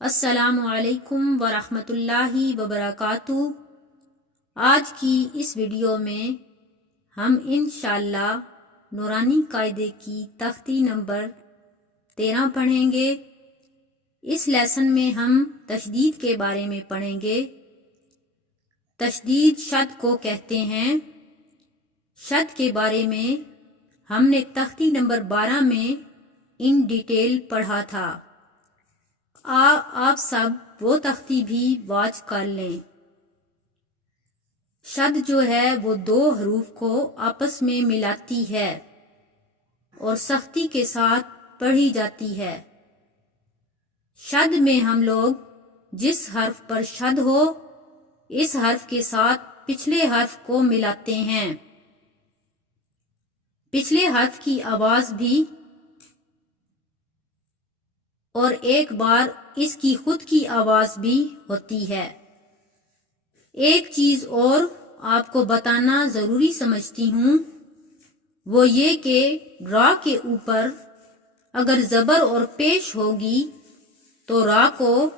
السلام علیکم ورحمۃ اللہ وبرکاتہ۔ آج کی اس ویڈیو میں ہم انشاءاللہ نورانی قاعدے کی تختی نمبر 13 پڑھیں گے۔ اس لیسن میں ہم تشدید کے بارے میں پڑھیں گے۔ تشدید شد کو کہتے ہیں۔ شد کے بارے میں ہم نے تختی نمبر 12 میں ان ڈیٹیل پڑھا تھا۔ آپ سب وہ تختی بھی واچ کر لیں۔ شد جو ہے وہ دو حروف کو آپس میں ملاتی ہے اور سختی کے ساتھ پڑھی جاتی ہے۔ شد میں ہم لوگ جس حرف پر شد ہو اس حرف کے ساتھ پچھلے حرف کو ملاتے ہیں۔ پچھلے حرف کی آواز بھی اور ایک بار اس کی خود کی آواز بھی ہوتی ہے۔ ایک چیز اور آپ کو بتانا ضروری سمجھتی ہوں، وہ یہ کہ را کے اوپر اگر زبر اور پیش ہوگی تو را کو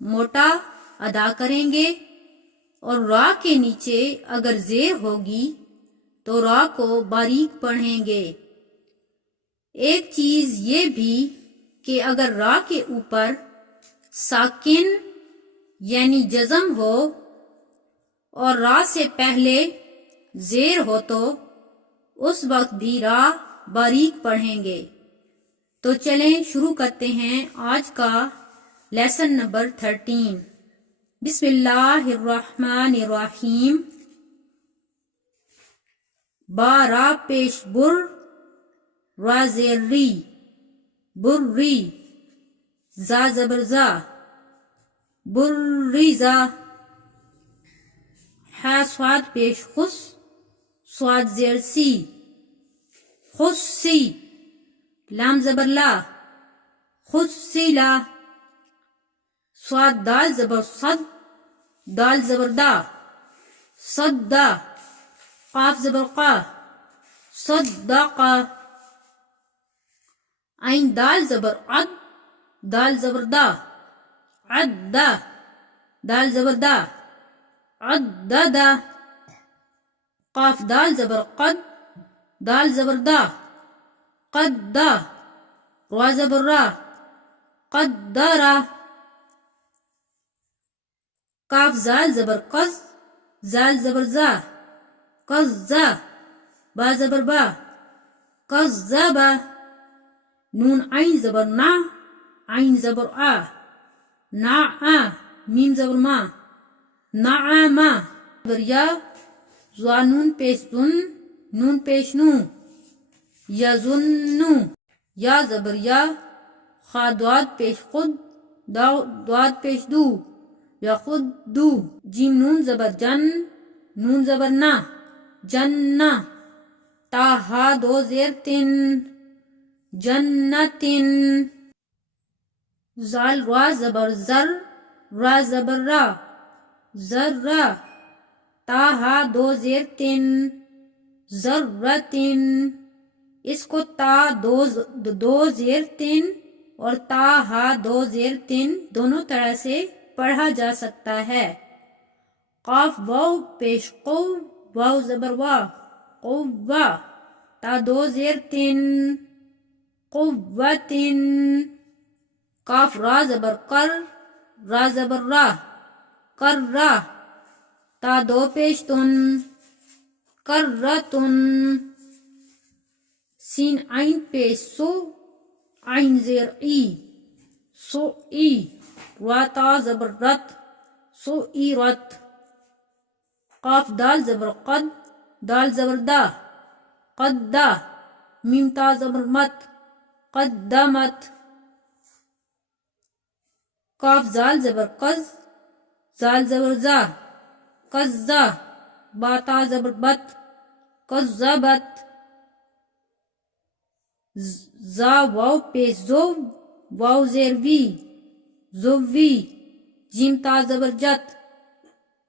موٹا ادا کریں گے، اور را کے نیچے اگر زیر ہوگی تو را کو باریک پڑھیں گے۔ ایک چیز یہ بھی کہ اگر را کے اوپر ساکن یعنی جزم ہو اور را سے پہلے زیر ہو تو اس وقت بھی را باریک پڑھیں گے۔ تو چلیں شروع کرتے ہیں آج کا لیسن نمبر 13۔ بسم اللہ الرحمن الرحیم۔ با را پیش بر، را زیر ری، بری، زا زبر زا، بریزا۔ ح صاد پیش خس، صاد زیر سی، خسی۔ لام زبر لا، خسیلا۔ صاد دال زبر صد، دال زبر دا، صدا۔ قاف زبر قا، صدقا۔ عین دال زبر عد، دال زبر دا، عدا۔ دال زبر دا، عددا۔ قاف دال زبر قد، دال زبر دا، قدا۔ را زبر را، قدرا۔ کاف زال زبر قز، زال زبر زا، قزا۔ با زبر با، قزبا۔ نون عین زبر نا، عین زبر آ، نعا۔ میم زبر ما، نعما۔ زبر یا، زوا نون پیش زن، نون پیش نو، یظنو۔ یا زبر یا، خا دواد پیش خود، دواد پیش دو، یا خود دو۔ جیم نون زبر جن، نون زبر نا، جنہ۔ تا ہا دو زیر تن، جنتن۔ زال را زبر زر، را زبر را، ذرہ۔ تا ہا دو زیر تن، ذرتن۔ اس کو تا دو زیر تن اور تا ہا دو زیر تن دونوں طرح سے پڑھا جا سکتا ہے۔ قاف واو پیش قو، واو زبر وا، قوا۔ تا دو زیر تن، قوتن۔ کاف را زبر کر، را زبر را، کرا۔ تا دو پیش تن، کرتن۔ سین عین پیش سو، عین زیر ای، سو ای۔ را تا زبر رت، سو ای رت۔ قاف دال زبر قد، دال زبر دا، قدا۔ میم تا زبر مت، قدمت۔ کاف زال زبر قز، زال زبر زا، قزا۔ با تا زبر بت، قزبت۔ زا واو پیش زو، واو زیر وی، زوی۔ جیم تا زبر جت،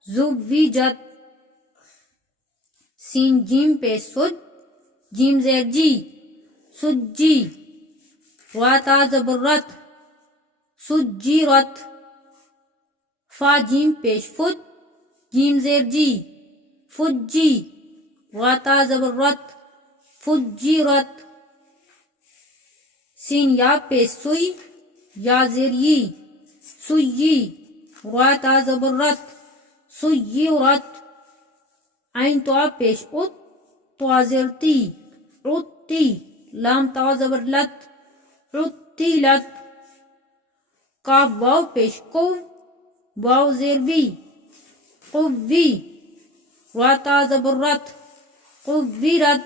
زوی جت۔ سین جیم پیش سج، جیم زیر جی، سجی۔ وا تا زبر رت، سجرت، فا جیم پیش فت، جیم زیر جی، فجی، را تا زبر رت، فجرت، سین یا پیش سوئی، یا زیر یی، سوئی، را تا زبر رت، سیرت، عین تو پیش ات، تو زیر تی، عتی، لام تا زبر لت، عتیلت، کاف واو پیش کو، واو زیر وی، قوی، را تا زبر رت، قویرت،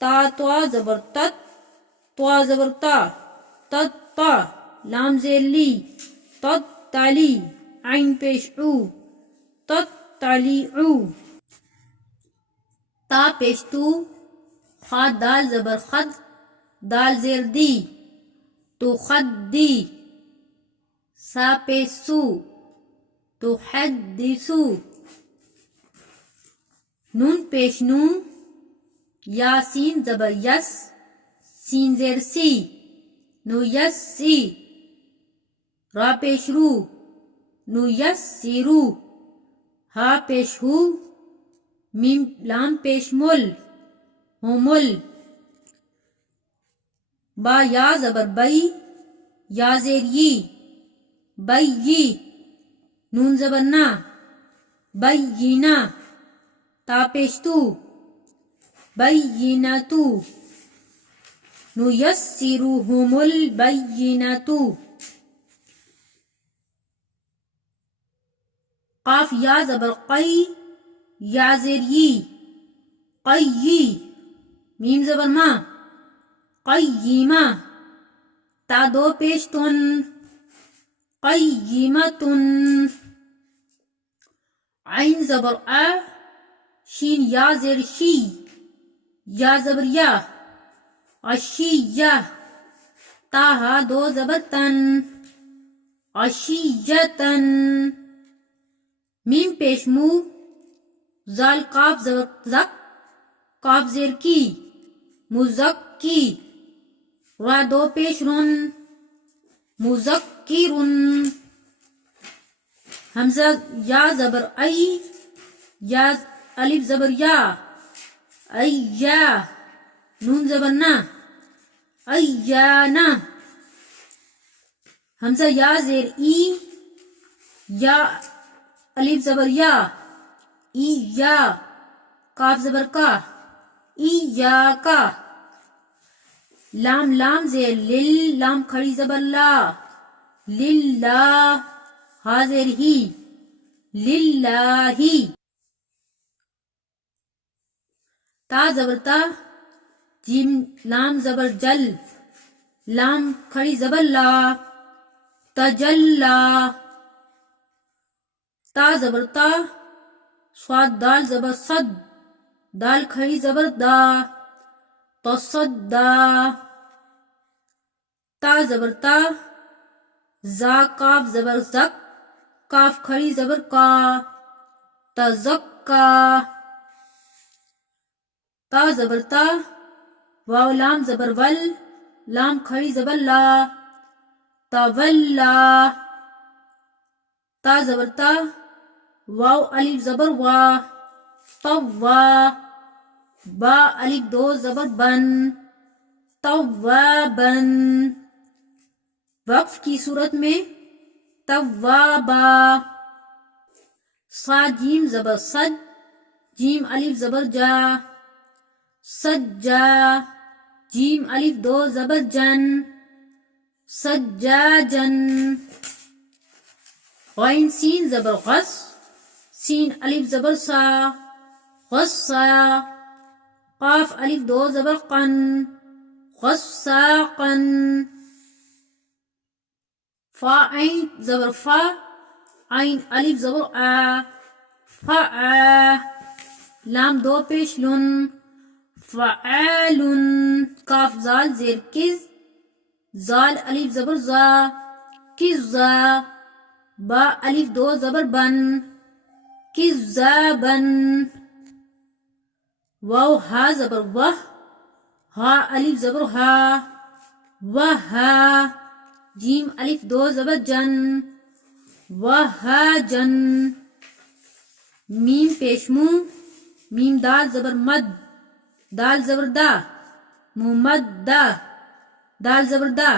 تا تو زبر تت، تو زبر تا، تت تا، لام زیر لی، تت تالی، عین پیش او، تت تالی او، تا پیش تو، خا دال زبر خد، دال زیر دی، تو خد دی، سا پیش سو، تو حدثو، نون پیش نو، یا سین زبر یس، سین زیر سی، نو یس سی، را پیش رو، نو یس سی رو، ہا پیش ہو، میم لام پیش مل، ہومل، با یا زبر بئی، یا زیر یی، بئی، نون زبر نا، بینہ، تا پیش تو، بینتو، نو یسرہم البینۃ، قاف یا زبر قی، یا زیر یی، قیی، میم زبر ما، قیمہ، تا دو پیش تن، قیمتن، عین زبر آ، شین یا زیر شی، یا زبر یا، عشیہ، تا ہا دو زبر تن، عشیتن، میم پیش مو، زال قاف زبر زک، قاف زیر کی، مزکی، را دو پیش رن، مذکرن، حمزہ یا زبر ای، یا الف زبر یا، ایا، نون زبر نا، ایانا، حمزہ یا زیر ای، یا الف زبر یا، ایا، کاف زبر کا، ایاکا، لام لام زیر لل، لام کھڑی زبر لا، للہ، ہا زیر ہی، للہ، تا زبر تا، جیم لام زبر جل، لام کھڑی زبر لا، تجلا، تا زبر تا، صاد دال زبر صد، دال کھڑی زبر دا، تصدا، تا زبر تا، زا کاف زبر زک، کاف کھڑی زبر کا، تزکا، تا زبر تا، واو لام زبر ول، لام کھڑی زبر لا، تولا، تا زبر تا، واو الف زبر وا، طوا، با الف دو زبر بن، توابن، وقف کی صورت میں توابا، صا جیم زبر صد، جیم الف زبر جا، سجا، جیم الف دو زبر جن، سجاجن، غین سین زبر غص، سین الف زبر سا، غصا، قاف الف دو زبر قن، غصاقن، فا عین زبر فا، عین الف زبر آ، فآ، لام دو پیش لن، فعالن، کاف زال زیر کز، زال الف زبر زا، کزا، با الف دو زبر بن، کذابن، واو ہا زبر وہ، ہا الف زبر ہا، وہا، جیم الف دو زبر جن وہجن میم پیشمو میم دال زبر مد دال زبر دا ممدہ دال زبر دا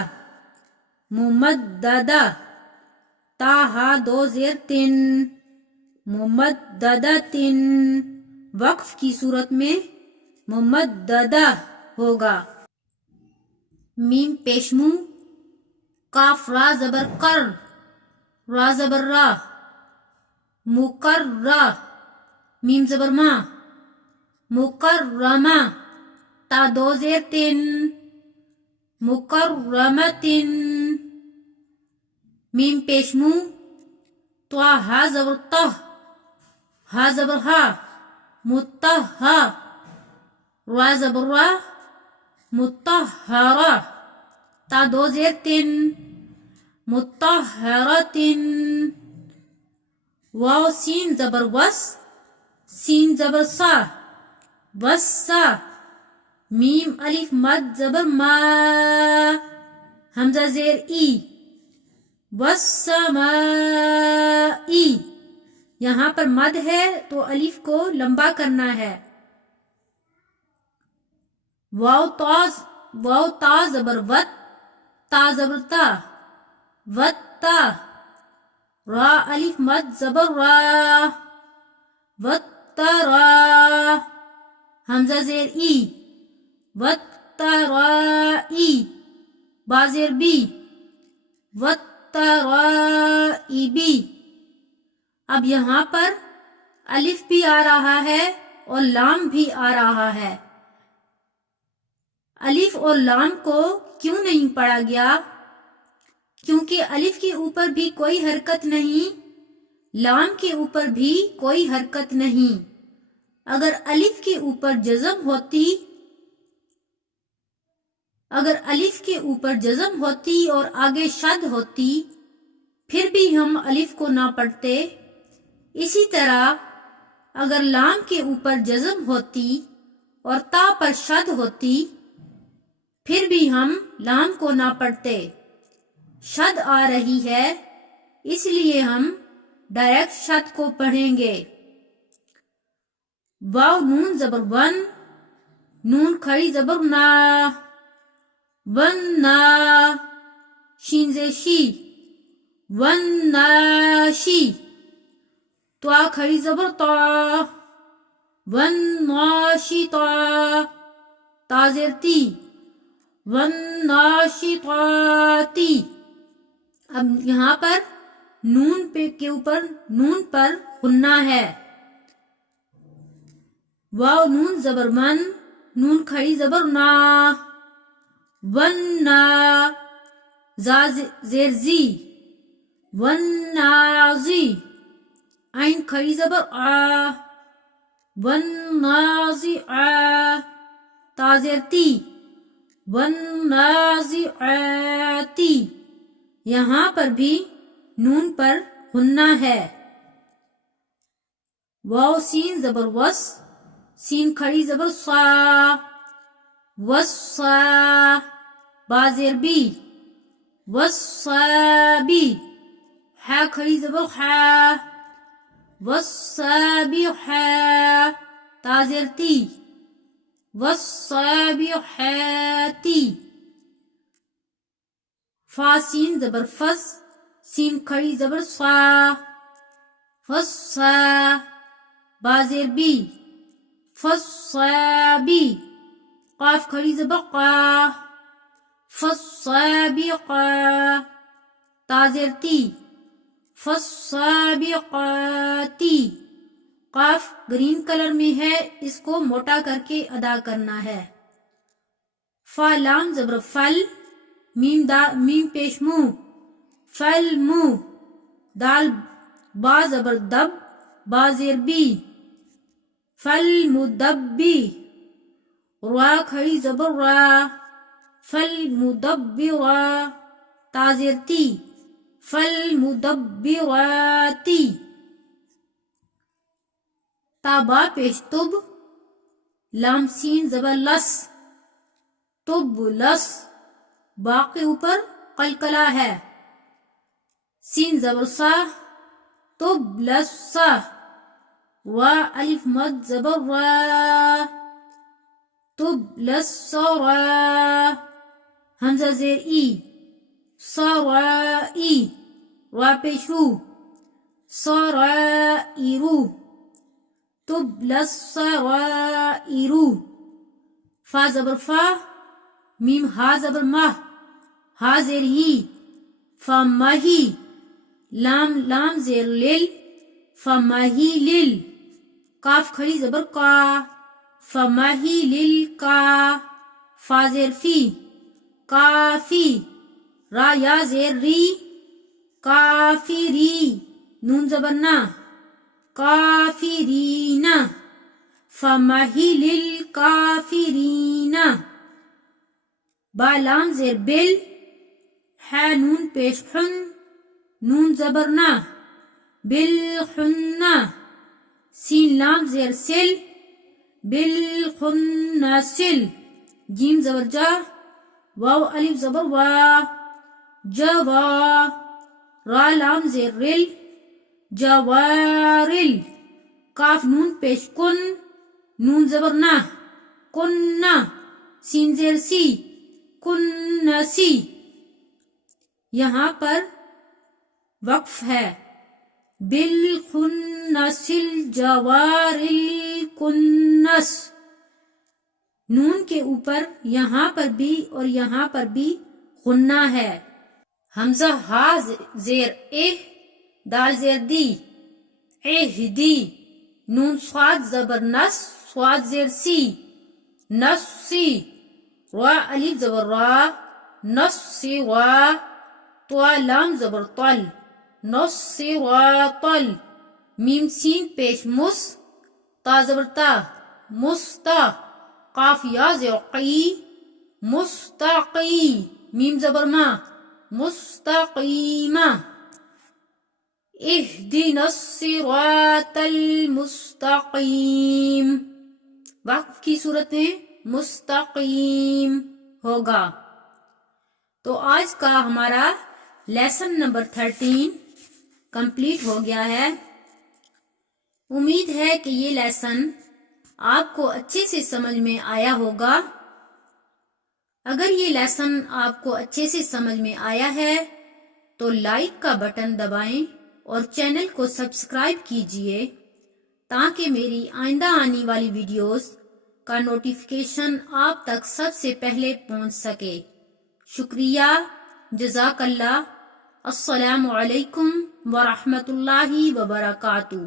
ممددہ تا ہا دو زیر تن ممددہ تن وقف کی صورت میں ممددہ ہوگا. میم پیشمو کاف را زبر کر را زبر را مکررہ میم زبر ما مکرمہ تا دو زیر تن مکرمتن میم پیشمو تو ہا زبر تہ ہا زبر ہا متہا را زبر را متہرہ تا دو زیر تن متہرتن واو سین زبر وس سین زبر سا وسا میم الف مد زبر ما حمزہ زیر ای والسمائی یہاں پر مد ہے تو الف کو لمبا کرنا ہے. واو تا زبر وت تا زبر تا وتا را الف مد زبر را وترا حمزہ زیر ای وترائی با زیر بی وترائبی. اب یہاں پر الف بھی آ رہا ہے اور لام بھی آ رہا ہے. الف اور لام کو کیوں نہیں پڑھا گیا؟ کیونکہ الف کے اوپر بھی کوئی حرکت نہیں، لام کے اوپر بھی کوئی حرکت نہیں. اگر الف کے اوپر جزم ہوتی اور آگے شد ہوتی پھر بھی ہم الف کو نہ پڑھتے. اسی طرح اگر لام کے اوپر جزم ہوتی اور تا پر شد ہوتی پھر بھی ہم لام کو نہ پڑھتے. شد آ رہی ہے اس لیے ہم ڈائریکٹ شد کو پڑھیں گے. واو نون زبر ون نون کھڑی زبر نا ون نا شین زیر شی ون ناشی تو کھڑی زبر تا ون ناشی تا زیر تی ون ناشی تی. اب یہاں پر نون کے اوپر نون پر غنہ ہے. واو نون زبر من نون کھڑی زبر نا ون نا زا زیر زی ون نازی عین کھڑی زبر آ ون نازی آ تا زیر تی ون نازی آتی. یہاں پر بھی نون پر غنہ ہے. واو سین زبر وس سین کھڑی زبر صا وصا با زیر بی وصابی ہا کھڑی زبر ہا وصابحا تا زیر تی وصابحاتی. فا سین زبر فس سین کھڑی زبر صا فصا با زیر بی فصابی قاف کھڑی زبر قا فصابقا تا زیر تی فصابقاتی. قاف گرین کلر میں ہے اس کو موٹا کر کے ادا کرنا ہے. فا لام زبر فل میم پیش مو فل مو دال با زبر دب با زیر بی فل مدبی را کھڑی زبر را فل مدبرا تا زیر تی فل مدبراتی. تا با پیش تب لام سین زبر لس تب لس با کے اوپر قلقلہ ہے. سین زبر سا تبلسا. وا الف مد زبر وا تبلسرا. حمزہ زیر ای سرائی. را پیش رو سرائرو تبلسرائرو. فا زبر فا میم ہا زبر مہ ہا زیر ہی فمہی. لام زیر لل فمہی لل. کاف کھڑی زبر کا فمہی لل کا. فا زیر فی کافی. را یا زیر ری کافری. نون زبر نا کافرین. فمہل الکافرین. با لام زیر بل ہے نون پیش حن نون زبر نا بالحن. سین لام زیر سل بالحن سل. جیم زبر جا واو الف زبر وا جوا. را لام زیر رل جوارل. کاف نون پیش کن نون زبر نہ کن. سین زیر سی کن سی. یہاں پر وقف ہے. بالخنس الجوار الکنس. نون کے اوپر یہاں پر بھی اور یہاں پر بھی غنہ ہے. حمزہ ہا زیر دال زیر دی اہدی. نون صاد زبر نس صاد زیر سی نسی. را الف زبر را نسی را. طوا لام زبر طل نسی را طل. میم سین پیش مس تا زبر تا مستا. قاف یا زیر قی مستقی. میم زبر ما مستقیمہ. اہدنا الصراط المستقیم. وقف کی صورت میں مستقیم ہوگا. تو آج کا ہمارا لیسن نمبر 13 کمپلیٹ ہو گیا ہے. امید ہے کہ یہ لیسن آپ کو اچھے سے سمجھ میں آیا ہوگا. اگر یہ لیسن آپ کو اچھے سے سمجھ میں آیا ہے تو لائک کا بٹن دبائیں اور چینل کو سبسکرائب کیجئے تاکہ میری آئندہ آنے والی ویڈیوز کا نوٹیفیکیشن آپ تک سب سے پہلے پہنچ سکے. شکریہ. جزاک اللہ. السلام علیکم ورحمۃ اللہ وبرکاتہ.